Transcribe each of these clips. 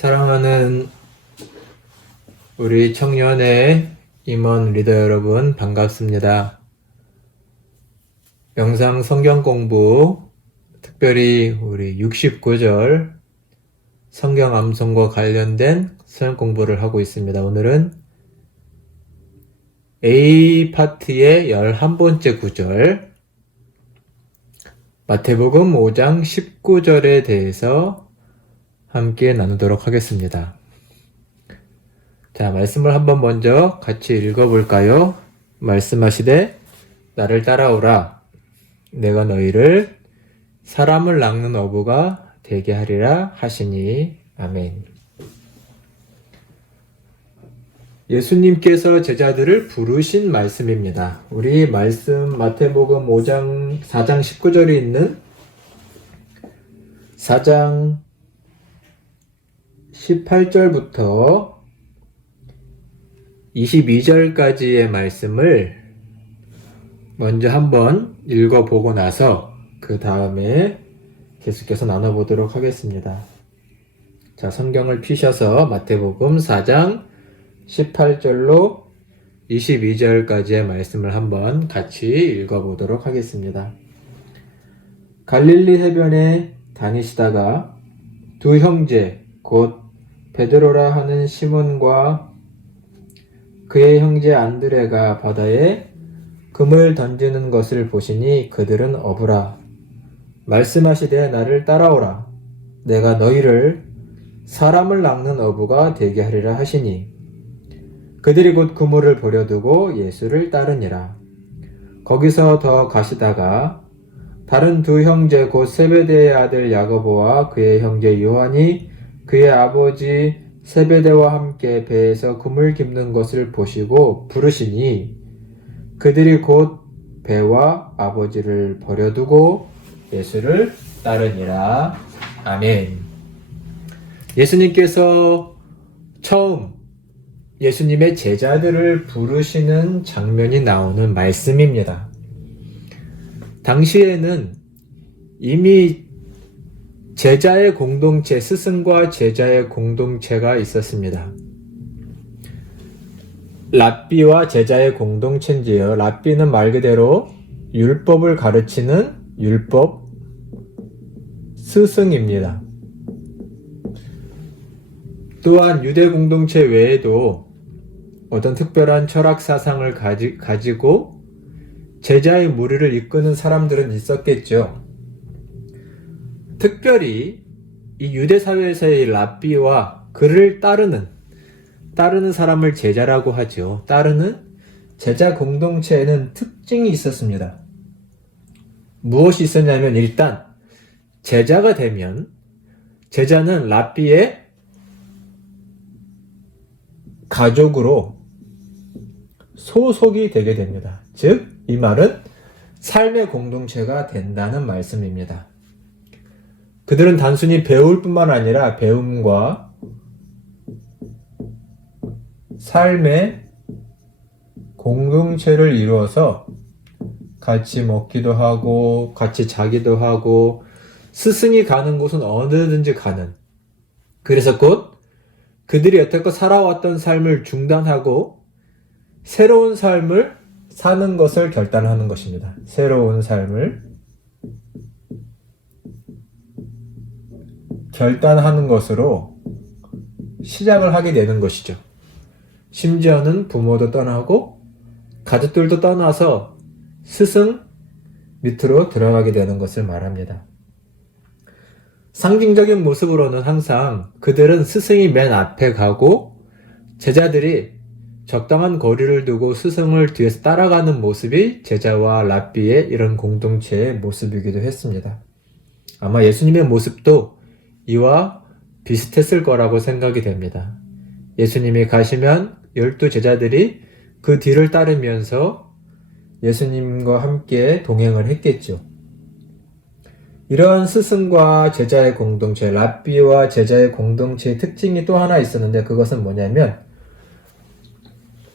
사랑하는 우리 청년의 임원 리더 여러분 반갑습니다. 영상 성경 공부, 특별히 우리 69절 성경 암송과 관련된 성경 공부를 하고 있습니다. 오늘은 A 파트의 11번째 구절, 마태복음 5장 19절에 대해서 함께 나누도록 하겠습니다. 자, 말씀을 한번 먼저 같이 읽어볼까요? 말씀하시되 나를 따라오라. 내가 너희를 사람을 낚는 어부가 되게 하리라 하시니. 아멘. 예수님께서 제자들을 부르신 말씀입니다. 우리 말씀 마태복음 4장 19절에 있는 4장 18절부터 22절까지의 말씀을 먼저 한번 읽어보고 나서 그 다음에 계속해서 나눠보도록 하겠습니다. 자, 성경을 피셔서 마태복음 4장 18절로 22절까지의 말씀을 한번 같이 읽어보도록 하겠습니다. 갈릴리 해변에 다니시다가 두 형제 곧 베드로라 하는 시몬과 그의 형제 안드레가 바다에 금을 던지는 것을 보시니 그들은 어부라. 말씀하시되 나를 따라오라. 내가 너희를 사람을 낚는 어부가 되게 하리라 하시니. 그들이 곧 그물을 버려두고 예수를 따르니라. 거기서 더 가시다가 다른 두 형제 곧 세베대의 아들 야고보와 그의 형제 요한이 그의 아버지 세베대와 함께 배에서 그물 깁는 것을 보시고 부르시니 그들이 곧 배와 아버지를 버려두고 예수를 따르니라. 아멘. 예수님께서 처음 예수님의 제자들을 부르시는 장면이 나오는 말씀입니다. 당시에는 이미 제자의 공동체, 스승과 제자의 공동체가 있었습니다. 랍비와 제자의 공동체인지요. 랍비는 말 그대로 율법을 가르치는 율법 스승입니다. 또한 유대 공동체 외에도 어떤 특별한 철학 사상을 가지고 제자의 무리를 이끄는 사람들은 있었겠죠. 특별히 이 유대 사회에서의 랍비와 그를 따르는 사람을 제자라고 하죠. 따르는 제자 공동체에는 특징이 있었습니다. 무엇이 있었냐면 일단 제자가 되면 제자는 랍비의 가족으로 소속이 되게 됩니다. 즉, 이 말은 삶의 공동체가 된다는 말씀입니다. 그들은 단순히 배울 뿐만 아니라 배움과 삶의 공동체를 이루어서 같이 먹기도 하고 같이 자기도 하고 스승이 가는 곳은 어느든지 가는, 그래서 곧 그들이 여태껏 살아왔던 삶을 중단하고 새로운 삶을 사는 것을 결단하는 것입니다. 새로운 삶을 결단하는 것으로 시작을 하게 되는 것이죠. 심지어는 부모도 떠나고 가족들도 떠나서 스승 밑으로 들어가게 되는 것을 말합니다. 상징적인 모습으로는 항상 그들은 스승이 맨 앞에 가고 제자들이 적당한 거리를 두고 스승을 뒤에서 따라가는 모습이 제자와 랍비의 이런 공동체의 모습이기도 했습니다. 아마 예수님의 모습도 이와 비슷했을 거라고 생각이 됩니다. 예수님이 가시면 12 제자들이 그 뒤를 따르면서 예수님과 함께 동행을 했겠죠. 이러한 스승과 제자의 공동체, 랍비와 제자의 공동체의 특징이 또 하나 있었는데 그것은 뭐냐면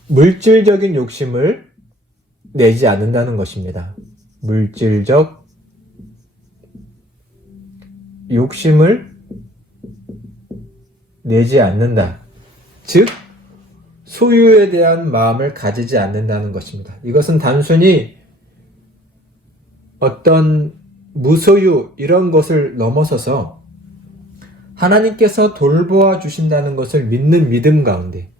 물질적인 욕심을 내지 않는다는 것입니다. 물질적 욕심을 내지 않는다. 즉, 소유에 대한 마음을 가지지 않는다는 것입니다. 이것은 단순히 어떤 무소유 이런 것을 넘어서서 하나님께서 돌보아 주신다는 것을 믿는 믿음 가운데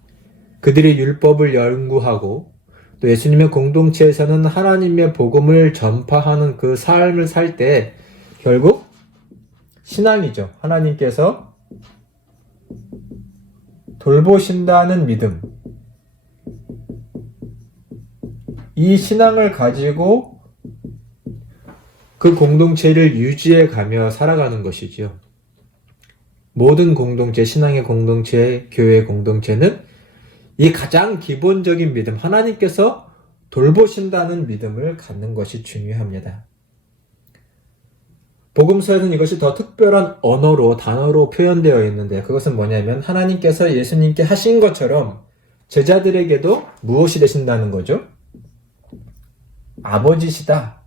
그들이 율법을 연구하고 또 예수님의 공동체에서는 하나님의 복음을 전파하는 그 삶을 살 때 결국 신앙이죠. 하나님께서 돌보신다는 믿음. 이 신앙을 가지고 그 공동체를 유지해 가며 살아가는 것이지요. 모든 공동체, 신앙의 공동체, 교회의 공동체는 이 가장 기본적인 믿음, 하나님께서 돌보신다는 믿음을 갖는 것이 중요합니다. 복음서에는 이것이 더 특별한 언어로, 단어로 표현되어 있는데 그것은 뭐냐면 하나님께서 예수님께 하신 것처럼 제자들에게도 무엇이 되신다는 거죠? 아버지시다.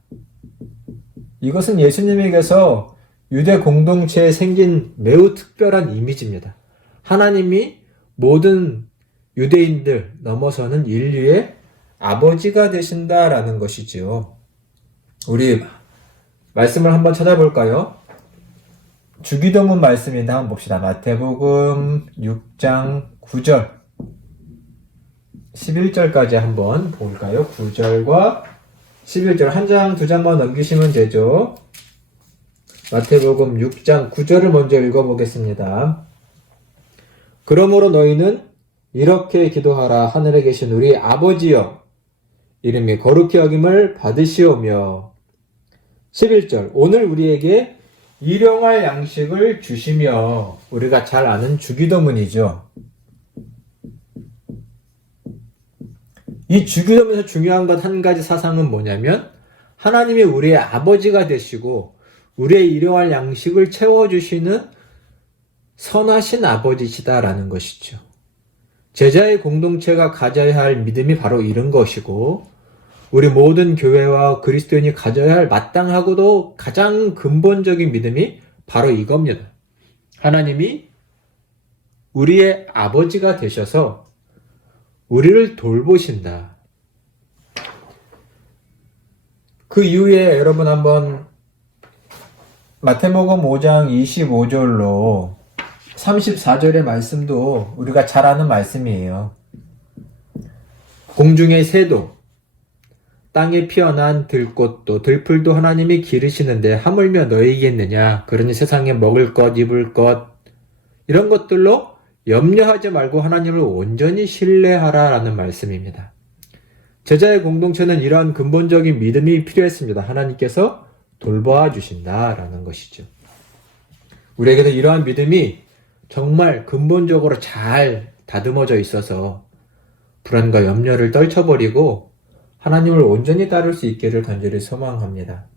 이것은 예수님에게서 유대 공동체에 생긴 매우 특별한 이미지입니다. 하나님이 모든 유대인들 넘어서는 인류의 아버지가 되신다라는 것이지요. 우리 말씀을 한번 찾아볼까요? 주기도문 말씀인데 한번 봅시다. 마태복음 6장 9절 11절까지 한번 볼까요? 9절과 11절 한 장, 두 장만 넘기시면 되죠. 마태복음 6장 9절을 먼저 읽어보겠습니다. 그러므로 너희는 이렇게 기도하라. 하늘에 계신 우리 아버지여, 이름이 거룩히 여김을 받으시오며. 11절 오늘 우리에게 일용할 양식을 주시며. 우리가 잘 아는 주기도문이죠. 이 주기도문에서 중요한 것 한 가지 사상은 뭐냐면 하나님이 우리의 아버지가 되시고 우리의 일용할 양식을 채워주시는 선하신 아버지시다라는 것이죠. 제자의 공동체가 가져야 할 믿음이 바로 이런 것이고 우리 모든 교회와 그리스도인이 가져야 할 마땅하고도 가장 근본적인 믿음이 바로 이겁니다. 하나님이 우리의 아버지가 되셔서 우리를 돌보신다. 그 이후에 여러분 한번 마태복음 5장 25절로 34절의 말씀도 우리가 잘 아는 말씀이에요. 공중의 새도 땅에 피어난 들꽃도 들풀도 하나님이 기르시는데 하물며 너희겠느냐. 그러니 세상에 먹을 것 입을 것 이런 것들로 염려하지 말고 하나님을 온전히 신뢰하라 라는 말씀입니다. 제자의 공동체는 이러한 근본적인 믿음이 필요했습니다. 하나님께서 돌보아 주신다라는 것이죠. 우리에게도 이러한 믿음이 정말 근본적으로 잘 다듬어져 있어서 불안과 염려를 떨쳐버리고 하나님을 온전히 따를 수 있기를 간절히 소망합니다.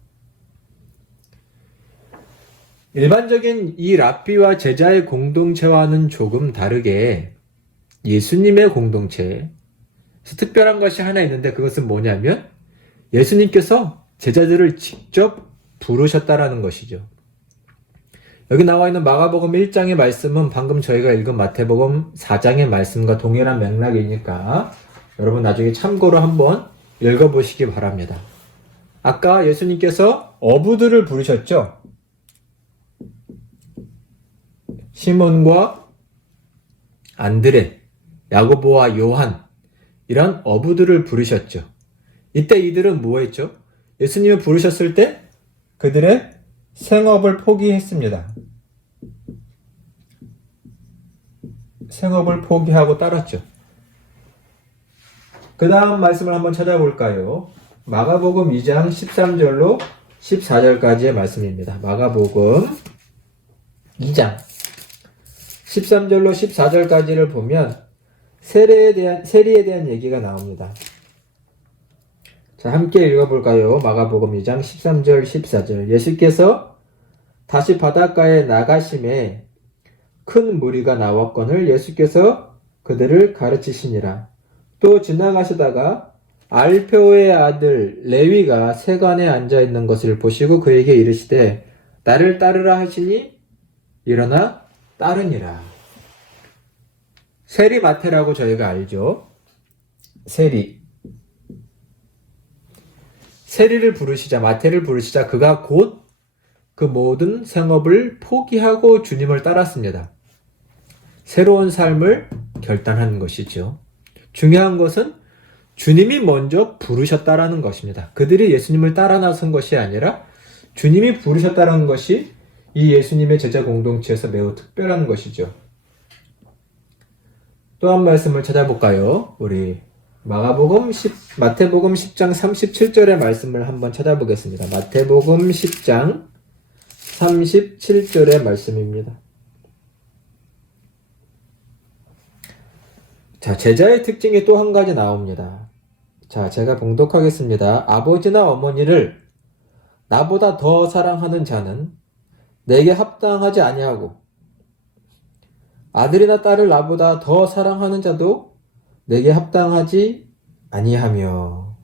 일반적인 이 랍비와 제자의 공동체와는 조금 다르게 예수님의 공동체에 특별한 것이 하나 있는데 그것은 뭐냐면 예수님께서 제자들을 직접 부르셨다라는 것이죠. 여기 나와 있는 마가복음 1장의 말씀은 방금 저희가 읽은 마태복음 4장의 말씀과 동일한 맥락이니까 여러분 나중에 참고로 한번 읽어보시기 바랍니다. 아까 예수님께서 어부들을 부르셨죠? 시몬과 안드레, 야고보와 요한 이런 어부들을 부르셨죠. 이때 이들은 뭐 했죠? 예수님을 부르셨을 때 그들의 생업을 포기했습니다. 생업을 포기하고 따랐죠. 그 다음 말씀을 한번 찾아볼까요? 마가복음 2장 13절로 14절까지의 말씀입니다. 마가복음 2장 13절로 14절까지를 보면 세리에 대한 얘기가 나옵니다. 자, 함께 읽어볼까요? 마가복음 2장 13절 14절 예수께서 다시 바닷가에 나가심에 큰 무리가 나왔거늘 예수께서 그들을 가르치시니라. 또 지나가시다가 알페오의 아들 레위가 세관에 앉아있는 것을 보시고 그에게 이르시되 나를 따르라 하시니 일어나 따르니라. 세리마태라고 저희가 알죠. 세리를 부르시자, 마태를 부르시자 그가 곧 그 모든 생업을 포기하고 주님을 따랐습니다. 새로운 삶을 결단한 것이죠. 중요한 것은 주님이 먼저 부르셨다라는 것입니다. 그들이 예수님을 따라 나선 것이 아니라 주님이 부르셨다는 것이 이 예수님의 제자 공동체에서 매우 특별한 것이죠. 또 한 말씀을 찾아볼까요? 우리 마태복음 10장 37절의 말씀을 한번 찾아보겠습니다. 마태복음 10장 37절의 말씀입니다. 자, 제자의 특징이 또 한 가지 나옵니다. 자, 제가 봉독하겠습니다. 아버지나 어머니를 나보다 더 사랑하는 자는 내게 합당하지 아니하고 아들이나 딸을 나보다 더 사랑하는 자도 내게 합당하지 아니하며.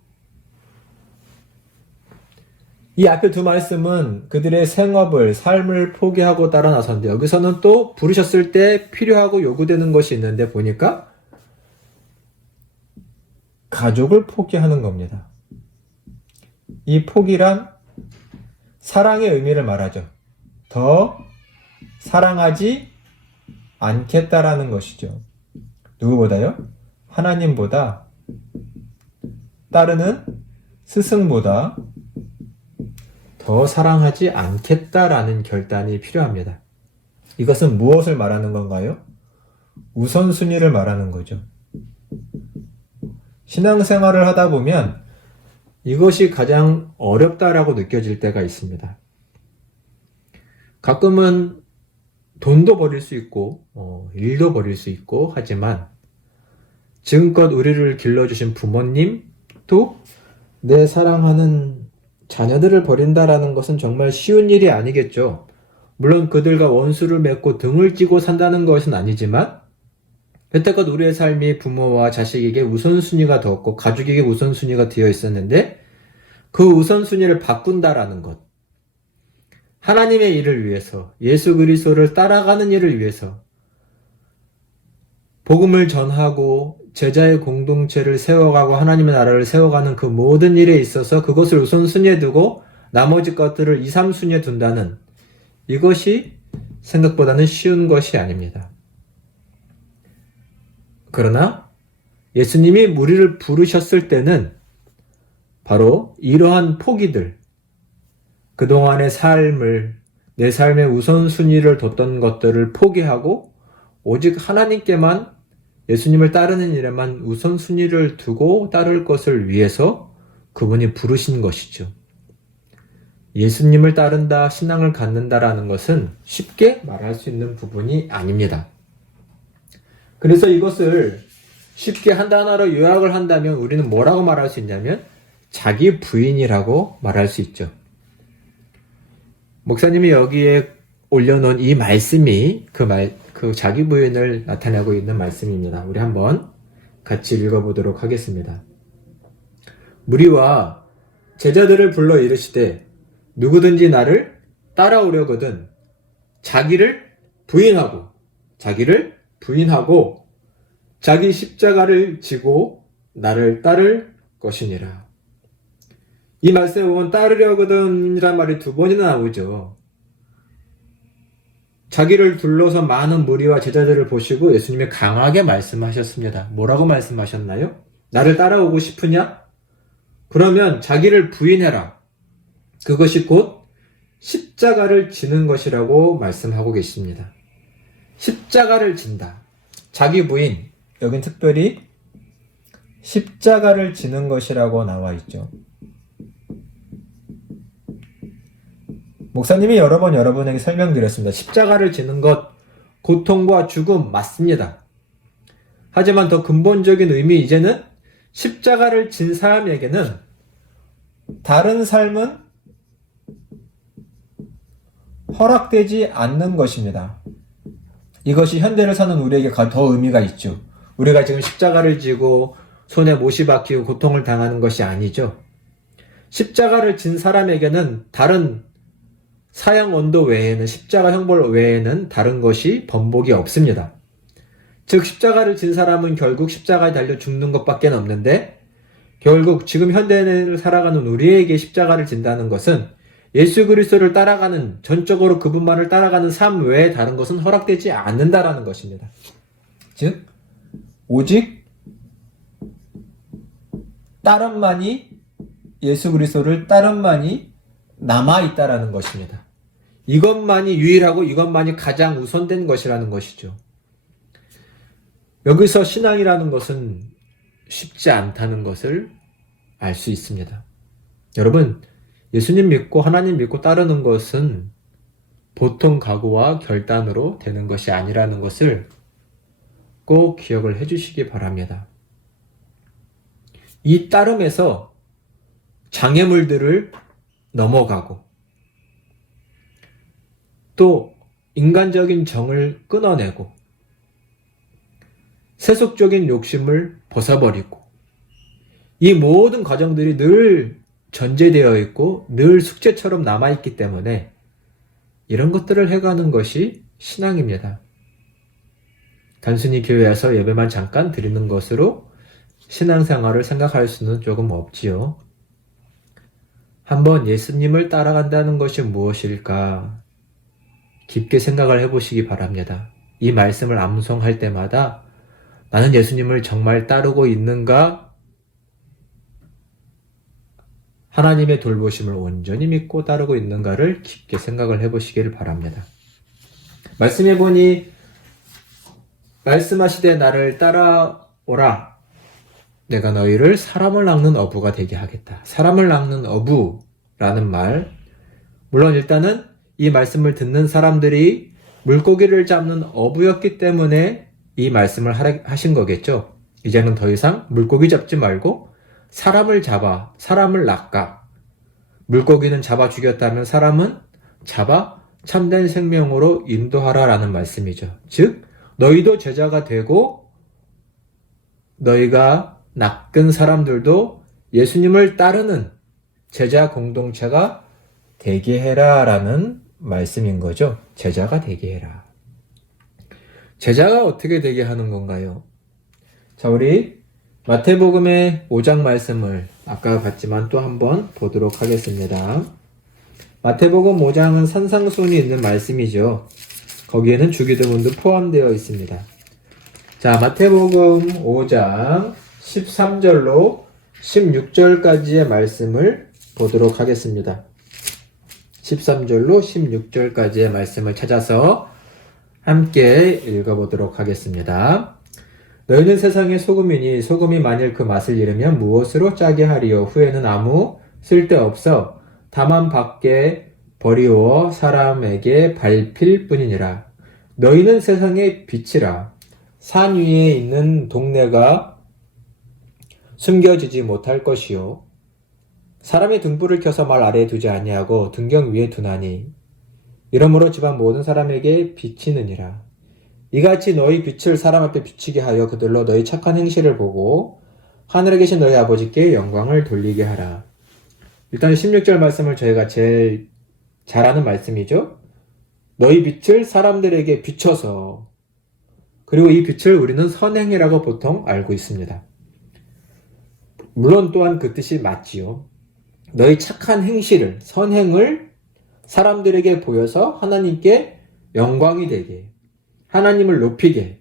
이 앞에 두 말씀은 그들의 생업을, 삶을 포기하고 따라 나섰는데 여기서는 또 부르셨을 때 필요하고 요구되는 것이 있는데 보니까 가족을 포기하는 겁니다. 이 포기란 사랑의 의미를 말하죠. 더 사랑하지 않겠다라는 것이죠. 누구보다요? 하나님보다, 따르는 스승보다 더 사랑하지 않겠다라는 결단이 필요합니다. 이것은 무엇을 말하는 건가요? 우선순위를 말하는 거죠. 신앙생활을 하다 보면 이것이 가장 어렵다라고 느껴질 때가 있습니다. 가끔은 돈도 버릴 수 있고 일도 버릴 수 있고 하지만 지금껏 우리를 길러주신 부모님도 내 사랑하는 자녀들을 버린다라는 것은 정말 쉬운 일이 아니겠죠. 물론 그들과 원수를 맺고 등을 찌고 산다는 것은 아니지만 여태껏 우리의 삶이 부모와 자식에게 우선순위가 되었고 가족에게 우선순위가 되어 있었는데 그 우선순위를 바꾼다라는 것, 하나님의 일을 위해서, 예수 그리스도를 따라가는 일을 위해서 복음을 전하고 제자의 공동체를 세워가고 하나님의 나라를 세워가는 그 모든 일에 있어서 그것을 우선순위에 두고 나머지 것들을 2, 3순위에 둔다는 이것이 생각보다는 쉬운 것이 아닙니다. 그러나 예수님이 우리를 부르셨을 때는 바로 이러한 포기들, 그동안의 삶을, 내 삶의 우선순위를 뒀던 것들을 포기하고 오직 하나님께만, 예수님을 따르는 일에만 우선순위를 두고 따를 것을 위해서 그분이 부르신 것이죠. 예수님을 따른다, 신앙을 갖는다라는 것은 쉽게 말할 수 있는 부분이 아닙니다. 그래서 이것을 쉽게 한 단어로 요약을 한다면 우리는 뭐라고 말할 수 있냐면 자기 부인이라고 말할 수 있죠. 목사님이 여기에 올려놓은 이 말씀이 그 자기 부인을 나타내고 있는 말씀입니다. 우리 한번 같이 읽어보도록 하겠습니다. 무리와 제자들을 불러 이르시되 누구든지 나를 따라오려거든 자기를 부인하고 자기 십자가를 지고 나를 따를 것이니라. 이 말씀에 보면 따르려거든 이란 말이 두 번이나 나오죠. 자기를 둘러서 많은 무리와 제자들을 보시고 예수님이 강하게 말씀하셨습니다. 뭐라고 말씀하셨나요? 나를 따라오고 싶으냐? 그러면 자기를 부인해라. 그것이 곧 십자가를 지는 것이라고 말씀하고 계십니다. 십자가를 진다. 자기 부인, 여긴 특별히 십자가를 지는 것이라고 나와 있죠. 목사님이 여러 번 여러분에게 설명드렸습니다. 십자가를 지는 것, 고통과 죽음 맞습니다. 하지만 더 근본적인 의미, 이제는 십자가를 진 사람에게는 다른 삶은 허락되지 않는 것입니다. 이것이 현대를 사는 우리에게 더 의미가 있죠. 우리가 지금 십자가를 지고 손에 못이 박히고 고통을 당하는 것이 아니죠. 십자가를 진 사람에게는 다른 사형 언도 외에는, 십자가 형벌 외에는 다른 것이 번복이 없습니다. 즉 십자가를 진 사람은 결국 십자가에 달려 죽는 것밖에 없는데, 결국 지금 현대를 살아가는 우리에게 십자가를 진다는 것은 예수 그리스도를 따라가는, 전적으로 그분만을 따라가는 삶 외에 다른 것은 허락되지 않는다라는 것입니다. 즉 오직 따름만이, 예수 그리스도를 따름만이 남아있다라는 것입니다. 이것만이 유일하고 이것만이 가장 우선된 것이라는 것이죠. 여기서 신앙이라는 것은 쉽지 않다는 것을 알 수 있습니다. 여러분, 예수님 믿고 하나님 믿고 따르는 것은 보통 각오와 결단으로 되는 것이 아니라는 것을 꼭 기억을 해주시기 바랍니다. 이 따름에서 장애물들을 넘어가고 또 인간적인 정을 끊어내고 세속적인 욕심을 벗어버리고, 이 모든 과정들이 늘 전제되어 있고 늘 숙제처럼 남아있기 때문에 이런 것들을 해가는 것이 신앙입니다. 단순히 교회에서 예배만 잠깐 드리는 것으로 신앙생활을 생각할 수는 조금 없지요. 한번 예수님을 따라간다는 것이 무엇일까 깊게 생각을 해보시기 바랍니다. 이 말씀을 암송할 때마다 나는 예수님을 정말 따르고 있는가? 하나님의 돌보심을 온전히 믿고 따르고 있는가를 깊게 생각을 해보시기를 바랍니다. 말씀해 보니 말씀하시되 나를 따라오라. 내가 너희를 사람을 낚는 어부가 되게 하겠다. 사람을 낚는 어부라는 말, 물론 일단은 이 말씀을 듣는 사람들이 물고기를 잡는 어부였기 때문에 이 말씀을 하신 거겠죠. 이제는 더 이상 물고기 잡지 말고 사람을 잡아, 사람을 낚아. 물고기는 잡아 죽였다면 사람은 잡아 참된 생명으로 인도하라라는 말씀이죠. 즉 너희도 제자가 되고 너희가 낚은 사람들도 예수님을 따르는 제자 공동체가 되게 해라라는 말씀인 거죠. 제자가 되게 해라. 제자가 어떻게 되게 하는 건가요? 자, 우리 마태복음의 5장 말씀을 아까 봤지만 또 한번 보도록 하겠습니다. 마태복음 5장은 산상수훈이 있는 말씀이죠. 거기에는 주기도문도 포함되어 있습니다. 자, 마태복음 5장 13절로 16절까지의 말씀을 보도록 하겠습니다. 13절로 16절까지의 말씀을 찾아서 함께 읽어보도록 하겠습니다. 너희는 세상의 소금이니 소금이 만일 그 맛을 잃으면 무엇으로 짜게 하리요? 후에는 아무 쓸데없어 다만 밖에 버리워 사람에게 밟힐 뿐이니라. 너희는 세상의 빛이라. 산 위에 있는 동네가 숨겨지지 못할 것이요. 사람이 등불을 켜서 말 아래에 두지 아니하고 등경 위에 두나니 이러므로 집안 모든 사람에게 비치느니라. 이같이 너희 빛을 사람 앞에 비치게 하여 그들로 너희 착한 행실을 보고 하늘에 계신 너희 아버지께 영광을 돌리게 하라. 일단 16절 말씀을 저희가 제일 잘 아는 말씀이죠. 너희 빛을 사람들에게 비춰서, 그리고 이 빛을 우리는 선행이라고 보통 알고 있습니다. 물론 또한 그 뜻이 맞지요. 너희 착한 행실을, 선행을 사람들에게 보여서 하나님께 영광이 되게, 하나님을 높이게,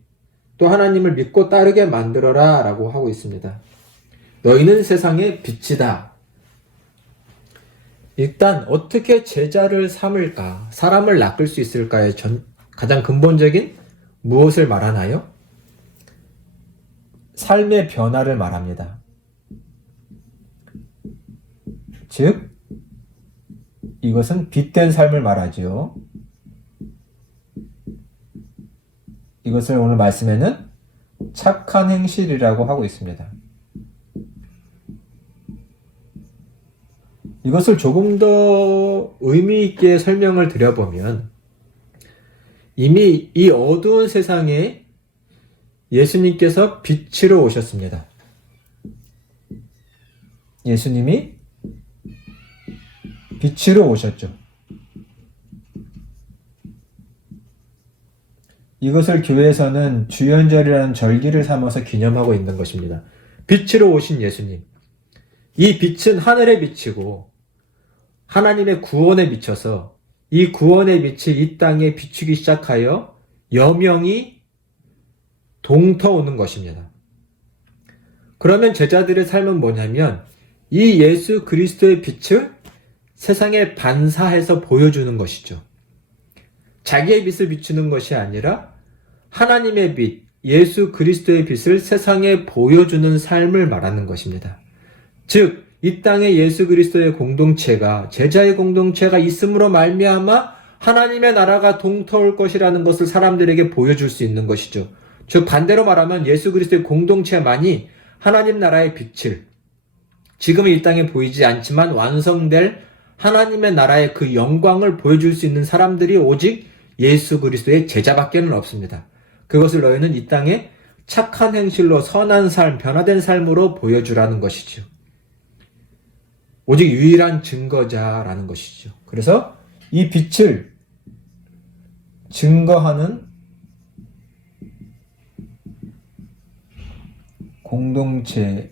또 하나님을 믿고 따르게 만들어라 라고 하고 있습니다. 너희는 세상의 빛이다. 일단 어떻게 제자를 삼을까, 사람을 낚을 수 있을까의 가장 근본적인 무엇을 말하나요? 삶의 변화를 말합니다. 즉 이것은 빛된 삶을 말하지요. 이것을 오늘 말씀에는 착한 행실이라고 하고 있습니다. 이것을 조금 더 의미 있게 설명을 드려보면, 이미 이 어두운 세상에 예수님께서 빛으로 오셨습니다. 예수님이 빛으로 오셨죠. 이것을 교회에서는 주연절이라는 절기를 삼아서 기념하고 있는 것입니다. 빛으로 오신 예수님. 이 빛은 하늘의 빛이고 하나님의 구원에 비춰서 이 구원의 빛이 이 땅에 비추기 시작하여 여명이 동터오는 것입니다. 그러면 제자들의 삶은 뭐냐면 이 예수 그리스도의 빛을 세상에 반사해서 보여주는 것이죠. 자기의 빛을 비추는 것이 아니라 하나님의 빛, 예수 그리스도의 빛을 세상에 보여주는 삶을 말하는 것입니다. 즉, 이 땅에 예수 그리스도의 공동체가, 제자의 공동체가 있음으로 말미암아 하나님의 나라가 동터올 것이라는 것을 사람들에게 보여줄 수 있는 것이죠. 즉, 반대로 말하면 예수 그리스도의 공동체만이 하나님 나라의 빛을, 지금은 이 땅에 보이지 않지만 완성될 하나님의 나라의 그 영광을 보여줄 수 있는 사람들이 오직 예수 그리스도의 제자밖에는 없습니다. 그것을 너희는 이 땅에 착한 행실로 선한 삶, 변화된 삶으로 보여주라는 것이죠. 오직 유일한 증거자라는 것이죠. 그래서 이 빛을 증거하는 공동체의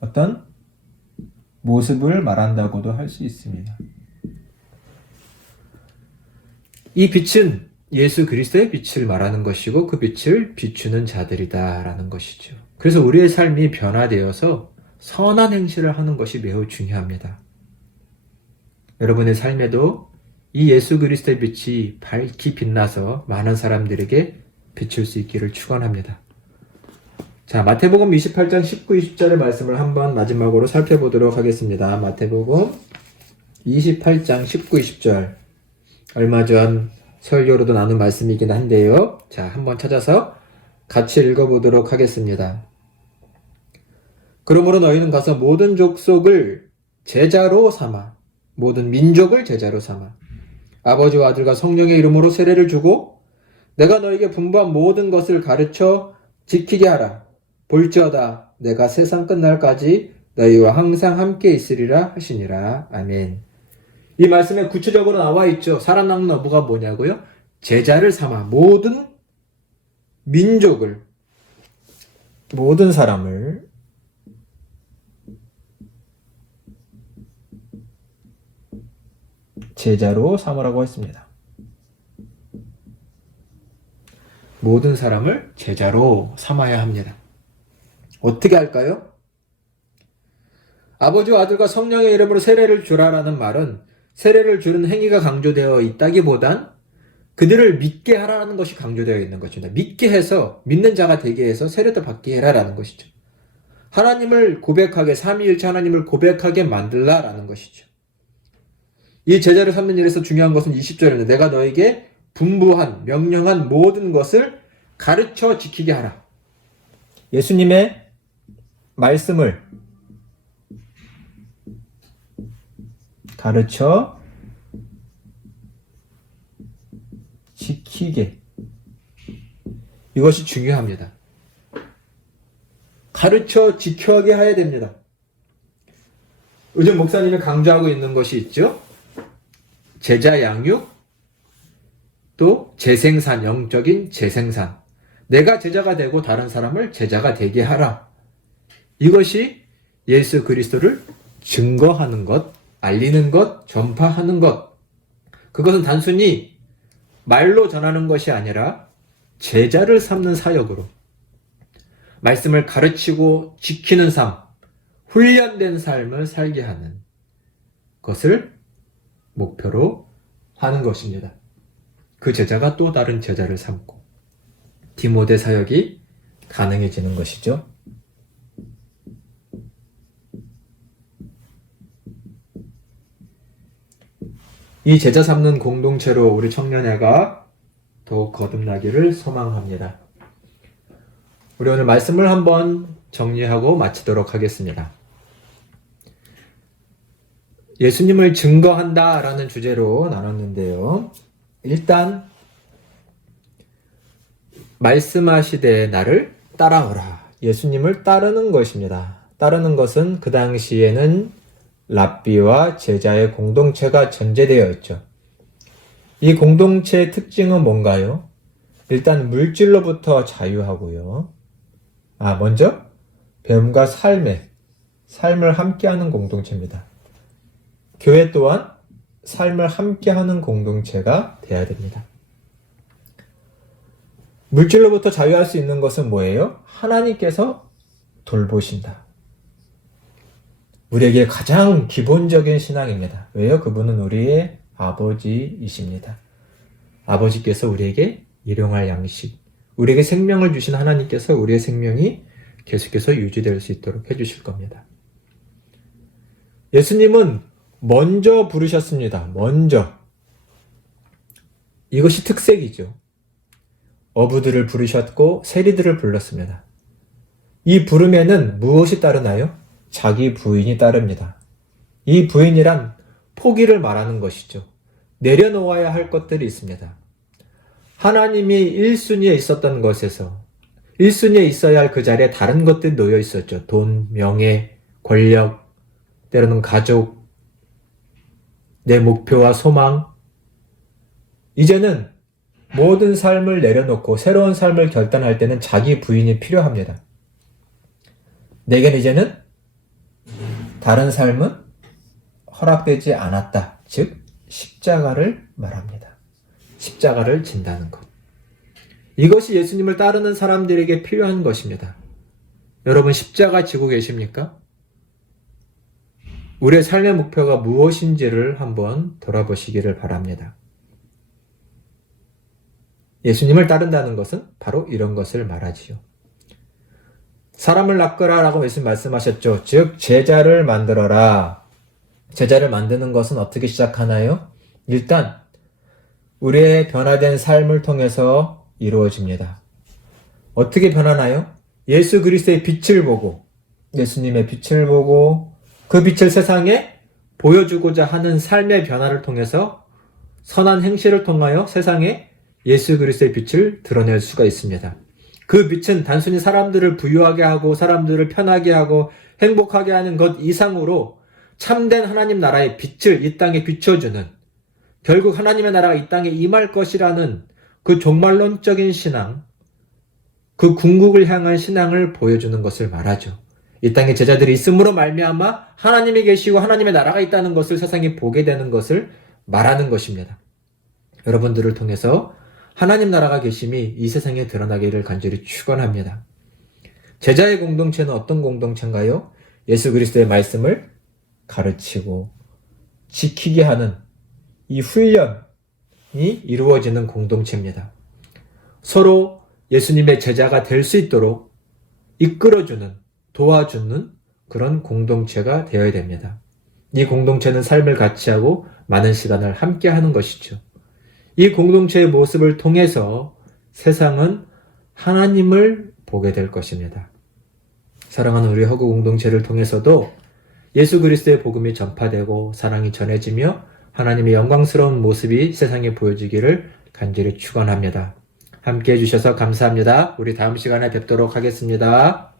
어떤 모습을 말한다고도 할 수 있습니다. 이 빛은 예수 그리스도의 빛을 말하는 것이고 그 빛을 비추는 자들이다라는 것이죠. 그래서 우리의 삶이 변화되어서 선한 행실을 하는 것이 매우 중요합니다. 여러분의 삶에도 이 예수 그리스도의 빛이 밝게 빛나서 많은 사람들에게 비출 수 있기를 축원합니다. 자, 마태복음 28장 19, 20절의 말씀을 한번 마지막으로 살펴보도록 하겠습니다. 마태복음 28장 19, 20절. 얼마 전 설교로도 나눈 말씀이긴 한데요. 자, 한번 찾아서 같이 읽어보도록 하겠습니다. 그러므로 너희는 가서 모든 족속을 제자로 삼아, 모든 민족을 제자로 삼아, 아버지와 아들과 성령의 이름으로 세례를 주고 내가 너에게 분부한 모든 것을 가르쳐 지키게 하라. 볼지어다 내가 세상 끝날까지 너희와 항상 함께 있으리라 하시니라. 아멘. 이 말씀에 구체적으로 나와 있죠. 살아남는 어부가 뭐냐고요? 제자를 삼아 모든 민족을, 모든 사람을 제자로 삼으라고 했습니다. 모든 사람을 제자로 삼아야 합니다. 어떻게 할까요? 아버지와 아들과 성령의 이름으로 세례를 주라라는 말은 세례를 주는 행위가 강조되어 있다기보단 그들을 믿게 하라는 것이 강조되어 있는 것입니다. 믿게 해서, 믿는 자가 되게 해서 세례도 받게 해라라는 것이죠. 하나님을 고백하게, 삼위일체 하나님을 고백하게 만들라라는 것이죠. 이 제자를 삼는 일에서 중요한 것은 20절입니다. 내가 너에게 분부한, 명령한 모든 것을 가르쳐 지키게 하라. 예수님의 말씀을 가르쳐 지키게. 이것이 중요합니다. 가르쳐 지켜게 해야 됩니다. 요즘 목사님이 강조하고 있는 것이 있죠. 제자 양육, 또 재생산, 영적인 재생산. 내가 제자가 되고 다른 사람을 제자가 되게 하라. 이것이 예수 그리스도를 증거하는 것, 알리는 것, 전파하는 것. 그것은 단순히 말로 전하는 것이 아니라 제자를 삼는 사역으로 말씀을 가르치고 지키는 삶, 훈련된 삶을 살게 하는 것을 목표로 하는 것입니다. 그 제자가 또 다른 제자를 삼고 디모데 사역이 가능해지는 것이죠. 이 제자 삼는 공동체로 우리 청년회가 더욱 거듭나기를 소망합니다. 우리 오늘 말씀을 한번 정리하고 마치도록 하겠습니다. 예수님을 증거한다라는 주제로 나눴는데요. 일단 말씀하시되 나를 따라오라. 예수님을 따르는 것입니다. 따르는 것은 그 당시에는 랍비와 제자의 공동체가 전제되어 있죠. 이 공동체의 특징은 뭔가요? 일단 물질로부터 자유하고요. 먼저 배움과 삶을 함께하는 공동체입니다. 교회 또한 삶을 함께하는 공동체가 되어야 됩니다. 물질로부터 자유할 수 있는 것은 뭐예요? 하나님께서 돌보신다. 우리에게 가장 기본적인 신앙입니다. 왜요? 그분은 우리의 아버지이십니다. 아버지께서 우리에게 일용할 양식, 우리에게 생명을 주신 하나님께서 우리의 생명이 계속해서 유지될 수 있도록 해주실 겁니다. 예수님은 먼저 부르셨습니다. 먼저. 이것이 특색이죠. 어부들을 부르셨고 세리들을 불렀습니다. 이 부름에는 무엇이 따르나요? 자기 부인이 따릅니다. 이 부인이란 포기를 말하는 것이죠. 내려놓아야 할 것들이 있습니다. 하나님이 1순위에 있었던 것에서 1순위에 있어야 할 그 자리에 다른 것들이 놓여 있었죠. 돈, 명예, 권력, 때로는 가족, 내 목표와 소망. 이제는 모든 삶을 내려놓고 새로운 삶을 결단할 때는 자기 부인이 필요합니다. 내겐 이제는 다른 삶은 허락되지 않았다. 즉 십자가를 말합니다. 십자가를 진다는 것. 이것이 예수님을 따르는 사람들에게 필요한 것입니다. 여러분 십자가 지고 계십니까? 우리의 삶의 목표가 무엇인지를 한번 돌아보시기를 바랍니다. 예수님을 따른다는 것은 바로 이런 것을 말하지요. 사람을 낚으라 라고 예수님 말씀하셨죠. 즉 제자를 만들어라. 제자를 만드는 것은 어떻게 시작하나요? 일단 우리의 변화된 삶을 통해서 이루어집니다. 어떻게 변하나요? 예수 그리스도의 빛을 보고, 예수님의 빛을 보고 그 빛을 세상에 보여주고자 하는 삶의 변화를 통해서 선한 행실을 통하여 세상에 예수 그리스도의 빛을 드러낼 수가 있습니다. 그 빛은 단순히 사람들을 부유하게 하고 사람들을 편하게 하고 행복하게 하는 것 이상으로 참된 하나님 나라의 빛을 이 땅에 비춰주는, 결국 하나님의 나라가 이 땅에 임할 것이라는 그 종말론적인 신앙, 그 궁극을 향한 신앙을 보여주는 것을 말하죠. 이 땅에 제자들이 있음으로 말미암아 하나님이 계시고 하나님의 나라가 있다는 것을 세상에 보게 되는 것을 말하는 것입니다. 여러분들을 통해서 하나님 나라가 계심이 이 세상에 드러나기를 간절히 축원합니다. 제자의 공동체는 어떤 공동체인가요? 예수 그리스도의 말씀을 가르치고 지키게 하는 이 훈련이 이루어지는 공동체입니다. 서로 예수님의 제자가 될 수 있도록 이끌어주는, 도와주는 그런 공동체가 되어야 됩니다. 이 공동체는 삶을 같이 하고 많은 시간을 함께 하는 것이죠. 이 공동체의 모습을 통해서 세상은 하나님을 보게 될 것입니다. 사랑하는 우리 허구 공동체를 통해서도 예수 그리스도의 복음이 전파되고 사랑이 전해지며 하나님의 영광스러운 모습이 세상에 보여지기를 간절히 축원합니다. 함께 해주셔서 감사합니다. 우리 다음 시간에 뵙도록 하겠습니다.